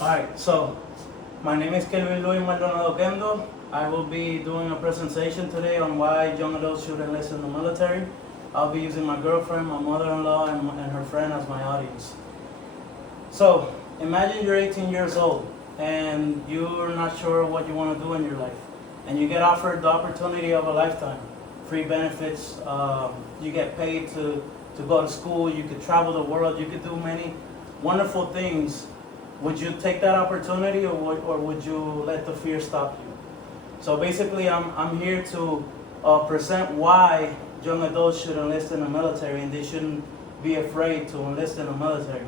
Alright, so my name is Kelvin Luis Maldonado Kendo. I will be doing a presentation today on why young adults should enlist in the military. I'll be using my girlfriend, my mother-in-law, and her friend as my audience. So, imagine you're 18 years old and you're not sure what you want to do in your life. And you get offered the opportunity of a lifetime. Free benefits, you get paid to go to school, you could travel the world, you could do many wonderful things. Would you take that opportunity, or would you let the fear stop you? So basically, I'm here to present why young adults should enlist in the military, and they shouldn't be afraid to enlist in the military.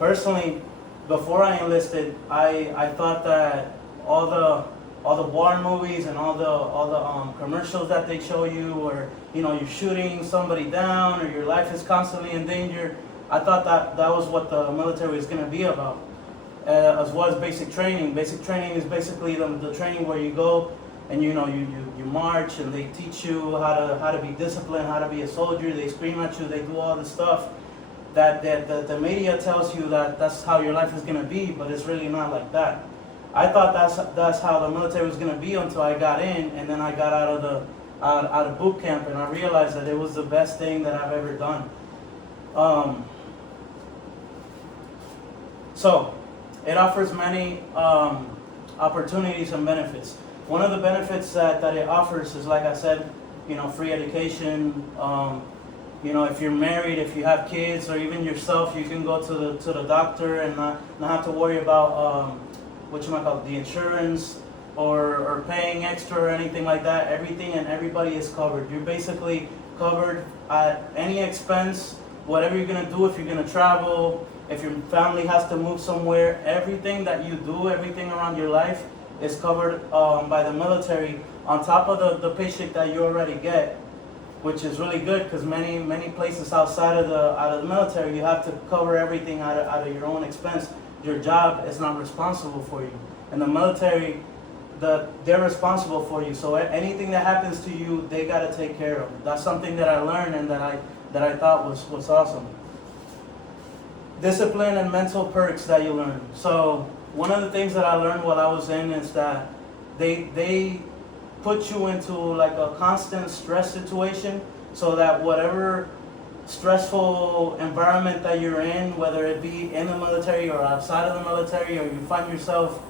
Personally, before I enlisted, I thought that all the war movies and all the commercials that they show you, or you're shooting somebody down, or your life is constantly in danger. I thought that was what the military was going to be about. As well as basic training. Basic training is basically the training where you go and you march, and they teach you how to be disciplined, how to be a soldier. They scream at you, they do all this stuff that the media tells you that's how your life is going to be, but it's really not like that. I thought that's how the military was going to be until I got in, and then I got out of boot camp, and I realized that it was the best thing that I've ever done. So it offers many opportunities and benefits. One of the benefits that it offers is, like I said, free education. If you're married, if you have kids, or even yourself, you can go to the doctor and not have to worry about the insurance or paying extra or anything like that. Everything and everybody is covered. You're basically covered at any expense, whatever you're gonna do. If you're gonna travel, if your family has to move somewhere, everything that you do, everything around your life is covered by the military, on top of the paycheck that you already get, which is really good, because many places outside of the military, you have to cover everything out of your own expense. Your job is not responsible for you. In the military, they're responsible for you. So anything that happens to you, they gotta take care of. That's something that I learned and that I thought was awesome. Discipline and mental perks that you learn. So one of the things that I learned while I was in is that they put you into like a constant stress situation, so that whatever stressful environment that you're in, whether it be in the military or outside of the military, or you find yourself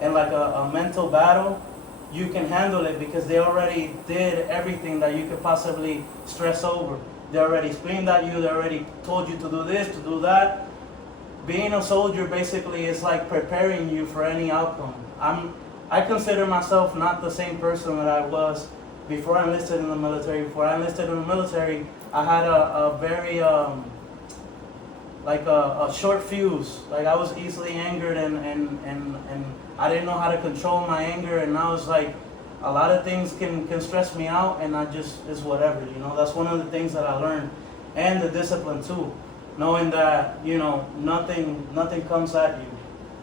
in like a mental battle, you can handle it, because they already did everything that you could possibly stress over. They already screamed at you, they already told you to do this, to do that. Being a soldier basically is like preparing you for any outcome. I consider myself not the same person that I was before I enlisted in the military. Before I enlisted in the military, I had a very a short fuse. Like, I was easily angered, and I didn't know how to control my anger, and now it's like a lot of things can stress me out, and it's whatever. That's one of the things that I learned. And the discipline too. Knowing that nothing comes at you,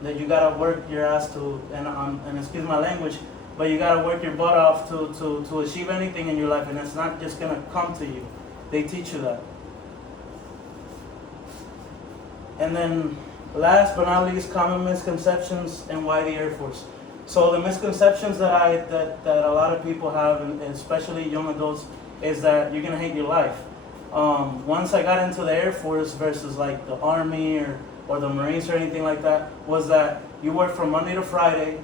that you gotta work your ass to, and excuse my language, but you gotta work your butt off to achieve anything in your life, and it's not just gonna come to you. They teach you that. And then, last but not least, common misconceptions and why the Air Force. So the misconceptions that a lot of people have, and especially young adults, is that you're gonna hate your life. Once I got into the Air Force versus like the Army or the Marines or anything like that, was that you work from Monday to Friday,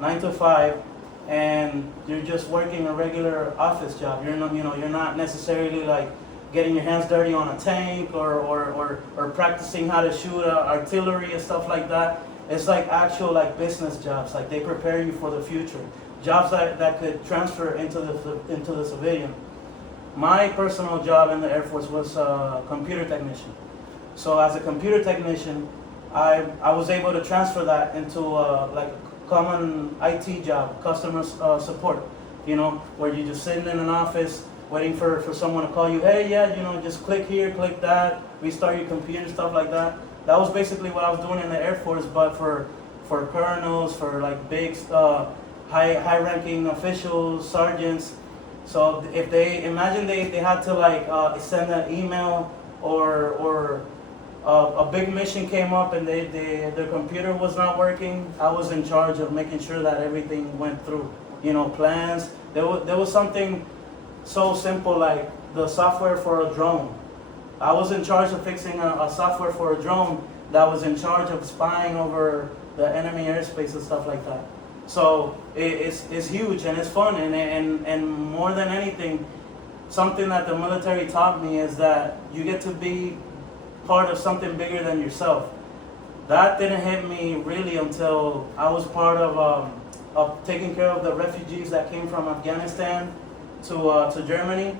9 to 5, and you're just working a regular office job. You're not necessarily like getting your hands dirty on a tank or practicing how to shoot artillery and stuff like that. It's like actual like business jobs. Like, they prepare you for the future. Jobs that could transfer into the civilian. My personal job in the Air Force was a computer technician. So as a computer technician, I was able to transfer that into like a common IT job, customer support, where you're just sitting in an office waiting for someone to call you. Hey, yeah, just click here, click that, restart your computer, stuff like that. That was basically what I was doing in the Air Force, but for colonels, for like big, high-ranking officials, sergeants. So if they had to like send an email or a big mission came up and their computer was not working. I was in charge of making sure that everything went through. You know, plans. There was something so simple like the software for a drone. I was in charge of fixing a software for a drone that was in charge of spying over the enemy airspace and stuff like that. So it's huge and it's fun, and more than anything, something that the military taught me is that you get to be part of something bigger than yourself. That didn't hit me really until I was part of taking care of the refugees that came from Afghanistan to Germany.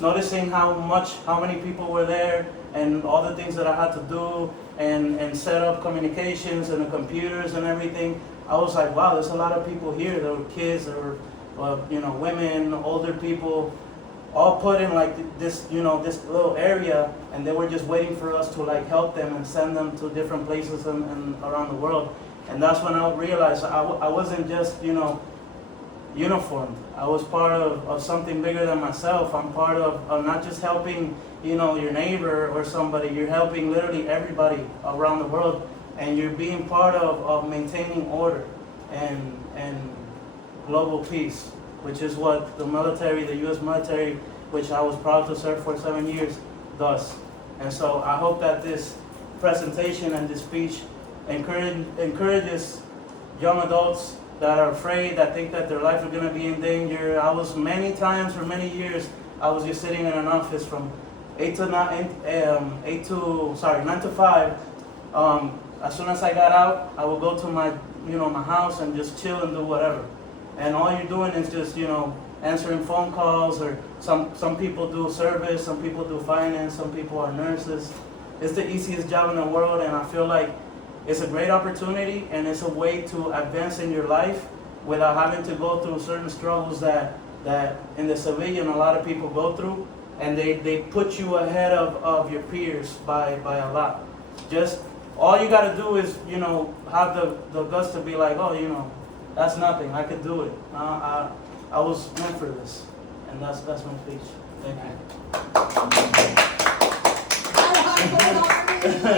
Noticing how many people were there and all the things that I had to do and set up communications and the computers and everything. I was like, wow, there's a lot of people here. There were kids, there were women, older people, all put in like this little area, and they were just waiting for us to like help them and send them to different places and around the world. And that's when I realized I wasn't just uniformed. I was part of something bigger than myself. I'm part of not just helping your neighbor or somebody. You're helping literally everybody around the world, and you're being part of maintaining order and global peace, which is what the military, the U.S. military, which I was proud to serve for 7 years, does. And so I hope that this presentation and this speech encourages young adults that are afraid, that think that their life is going to be in danger. I was many times for many years, I was just sitting in an office from 9 to 5. As soon as I got out, I would go to my house and just chill and do whatever. And all you're doing is just, answering phone calls, or some people do service, some people do finance, some people are nurses. It's the easiest job in the world, and I feel like it's a great opportunity, and it's a way to advance in your life without having to go through certain struggles that in the civilian a lot of people go through, and they put you ahead of your peers by a lot. Just all you got to do is have the guts to be like, oh, that's nothing, I could do it. I was meant for this, and that's my speech. Thank you.